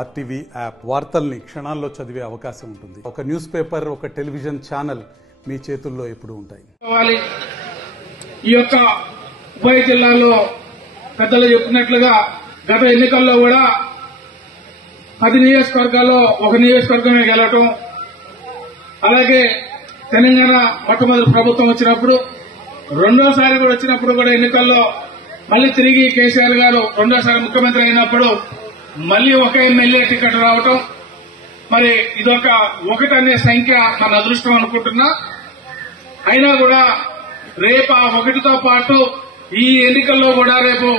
RTV app వార్తల్ని క్షణాల్లో చదివే అవకాశం ఉంటుంది. ఒక న్యూస్ పేపర్, ఒక టెలివిజన్ ఛానల్ మీ చేతుల్లో ఎప్పుడూ ఉంటాయి. ఈ యొక్క ఉభయ జిల్లాలో పెద్దలు చెప్పినట్లుగా గత ఎన్నికల్లో కూడా 10 నియోజకవర్గాల్లో ఒక నియోజకవర్గమే గెలవటం, అలాగే తెలంగాణ మొట్టమొదటి ప్రభుత్వం వచ్చినప్పుడు రెండోసారి కూడా వచ్చినప్పుడు కూడా ఎన్నికల్లో మళ్లీ తిరిగి కేసీఆర్ గారు రెండోసారి ముఖ్యమంత్రి అయినప్పుడు మళ్లీ ఒక ఎమ్మెల్యే టికెట్ రావటం, మరి ఇదొక 1 అనే సంఖ్య మన అదృష్టం అనుకుంటున్నా. అయినా కూడా రేపు ఆ 1తో పాటు ఈ ఎన్నికల్లో కూడా రేపు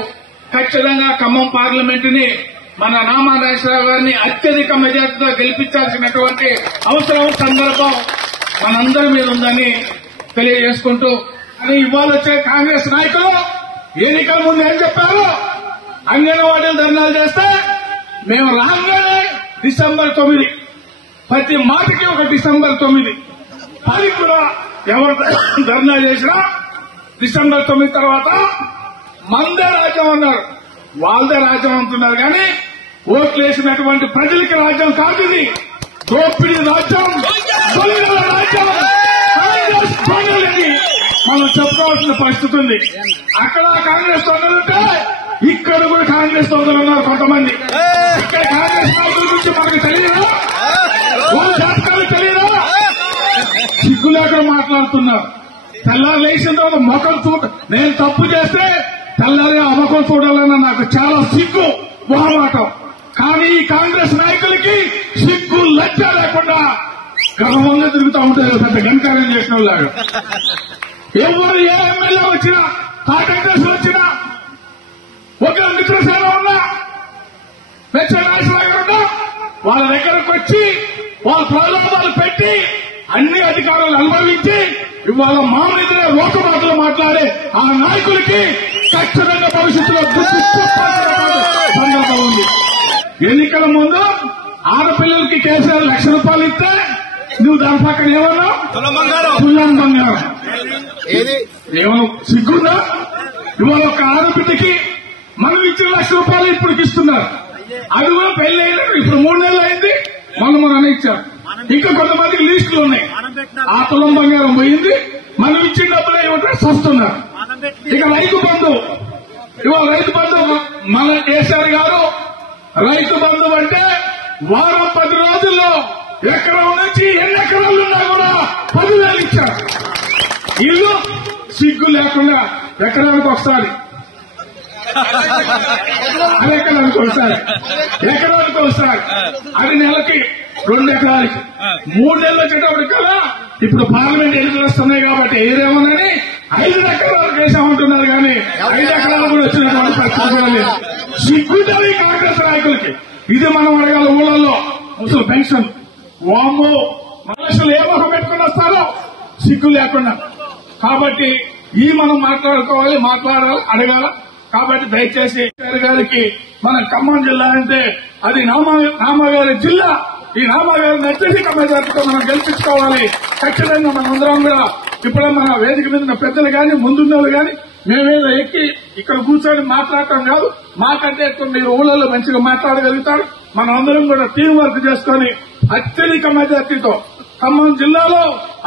ఖచ్చితంగా ఖమ్మం పార్లమెంటుని మన నామా నాగేశ్వరరావు గారిని అత్యధిక మెజార్టీతో గెలిపించాల్సినటువంటి అవసరం, సందర్భం మనందరి మీద ఉందని తెలియజేసుకుంటూ, అని ఇవాళ వచ్చే కాంగ్రెస్ నాయకులు ఎన్నికల ముందు ఏం చెప్పారు? అంగన్వాడీలు ధర్నాలు చేస్తే మేము రాగానే డిసెంబర్ 9, ప్రతి మాటకి ఒక డిసెంబర్ 9, 10 కూడా ఎవరు ధర్నా చేసినా డిసెంబర్ 9 తర్వాత మందే రాజ్యం అన్నారు. వాళ్ళదే రాజ్యం అంటున్నారు కానీ ఓట్లు వేసినటువంటి ప్రజలకి రాజ్యం కాదు ఇది. దోపిడీ రాజ్యం, దొంగల రాజ్యం, కాంగ్రెస్ దొంగలని మనం చెప్పుకోవాల్సిన పరిస్థితి ఉంది. అక్కడ కాంగ్రెస్ దొంగలుంటే ఇక్కడ కూడా కాంగ్రెస్ దొంగలు ఉన్నారు కొంతమంది. ఇక్కడ కాంగ్రెస్ నాయకుల గురించి మనకు తెలియదా? వాళ్ళ జాతకాలు తెలియదా? సిగ్గు లేకుండా మాట్లాడుతున్నారు. తెల్లారు లేచిన తర్వాత మొఖం నేను తప్పు చేస్తే తెల్లారి ఆ ముఖం చూడాలన్న నాకు చాలా సిగ్గు, మొహమాటం. కానీ ఈ కాంగ్రెస్ నాయకులకి సిగ్గు లజ్జ లేకుండా గర్వంగా తిరుగుతూ ఉంటారు పెద్ద గణకార్యం చేసిన వాళ్ళు. ఎవరు ఏ ఎమ్మెల్యే వచ్చినా, కాంగ్రెస్ వచ్చినా, ఒక మిత్రసేన ఉన్నా, ఉన్నా వాళ్ళ దగ్గరకు వచ్చి వాళ్ళ ప్రలోభాలు పెట్టి అన్ని అధికారాలు అనుభవించి ఇవాళ మా మీద లోక మాటలు మాట్లాడే ఆ నాయకులకి ఖచ్చితంగా భవిష్యత్తులో సందర్భం ఉంది. ఎన్నికల ముందు ఆడపిల్లలకి కేసీఆర్ ₹1,00,000 ఇస్తే నువ్వు దాని పక్కన ఏమన్నావు? తులం బంగారం. ఏమన్నా సిగ్గుందా? ఇవాళ ఒక ఆడపిల్లకి మనం ఇచ్చిన ₹1,00,000 ఇప్పుడు ఇస్తున్నారు. అది కూడా పెళ్లి అయినా ఇప్పుడు 3 నెలలు అయింది, మనం ఇచ్చారు. ఇంకా కొంతమందికి లిస్టులు ఉన్నాయి. ఆ తులం బంగారం పోయింది, మనం ఇచ్చిన డబ్బులు ఏమంటే వస్తున్నారు. ఇక రైతు బంధు, ఇవాళ రైతు బంధు మన కేసీఆర్ గారు రైతు బంధు అంటే వారం 10 రోజుల్లో ఎకరం నుంచి ఎన్ని ఎకరాలు ఉన్నా కూడా 10,000 ఇచ్చారు. ఇల్లు సిగ్గు లేకుండా ఎకరానికి ఒకసారి, ఎకరానికి ఒకసారి, అది నెలకి 2 ఎకరాలకి 3 నెలలు వచ్చేటప్పటికల్లా ఇప్పుడు పార్లమెంట్ ఎన్నికలు వస్తున్నాయి కాబట్టి ఏదేమోనని 5 ఎకరాలకు వేసామంటున్నారు కానీ 5 ఎకరాలు కూడా వచ్చినటువంటి పరిస్థితి. సిగ్గుంటుంది కాంగ్రెస్ నాయకులకి. ఇది మనం అడగాలి. ఊళ్ళల్లో ముసలి పెన్షన్, వామ్మో మనుషులు ఏ మొహం పెట్టుకుని వస్తారో సిగ్గు లేకుండా. కాబట్టి ఈ మనం మాట్లాడుకోవాలి, అడగాల. కాబట్టి దయచేసి గారికి మన ఖమ్మం జిల్లా అంటే అది నామగారి జిల్లా. ఈ నామగారిని అత్యధిక మెజార్టీతో మనం గెలిపించుకోవాలి. ఖచ్చితంగా మనందరం కూడా ఇప్పుడే మన వేదిక మీద పెద్దలు కానీ ముందున్నోళ్ళు కానీ మేమేదో ఎక్కి ఇక్కడ కూర్చొని మాట్లాడటం కాదు. మాకంటే ఎక్కువ మీరు ఊళ్ళలో మంచిగా మాట్లాడగలుగుతారు. మనం అందరం కూడా టీం వర్క్ చేసుకుని అత్యధిక మెజార్టీతో ఖమ్మం జిల్లాలో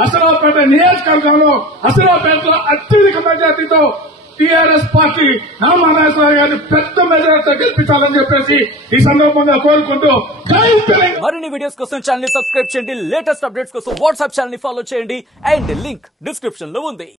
అసరావుపేట నియోజకవర్గంలో అసరావుపేటలో అత్యధిక మెజార్టీతో టీఆర్ఎస్ పార్టీ నామా నాగేశ్వరరావు గారిని పెద్ద మెజార్టీతో గెలిపించాలని చెప్పేసి ఈ సందర్భంగా కోరుకుంటూ మరిన్ని వీడియోస్ కోసం ఛానల్ ని సబ్స్క్రైబ్ చేయండి. లేటెస్ట్ అప్డేట్స్ కోసం వాట్సాప్ ఛానల్ ని ఫాలో చేయండి. అండ్ లింక్ డిస్క్రిప్షన్ లో ఉంది.